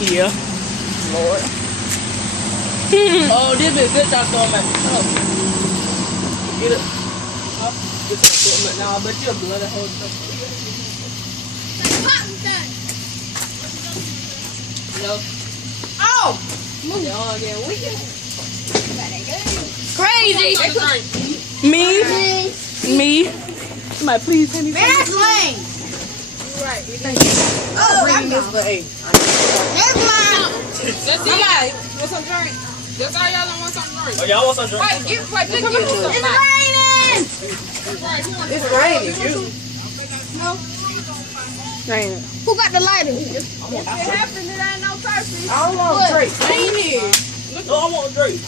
Yeah. Lord. Oh, this is good job throwing my Get it. Get some now, but you're blood that whole stuff. No. Oh! Y'all getting wicked. Crazy. Me. Somebody please hand me some. Man, that's lame. You're right. Oh, bring this for eight. That's lame. Somebody want some drink? That's all y'all don't want some drink. Oh, y'all want some drink? Wait, just give me some. It's raining. It's raining. No. Raining. Who got the lighter? If it happens, it ain't no purpose. I don't want Drake. I ain't here. No, I want Drake.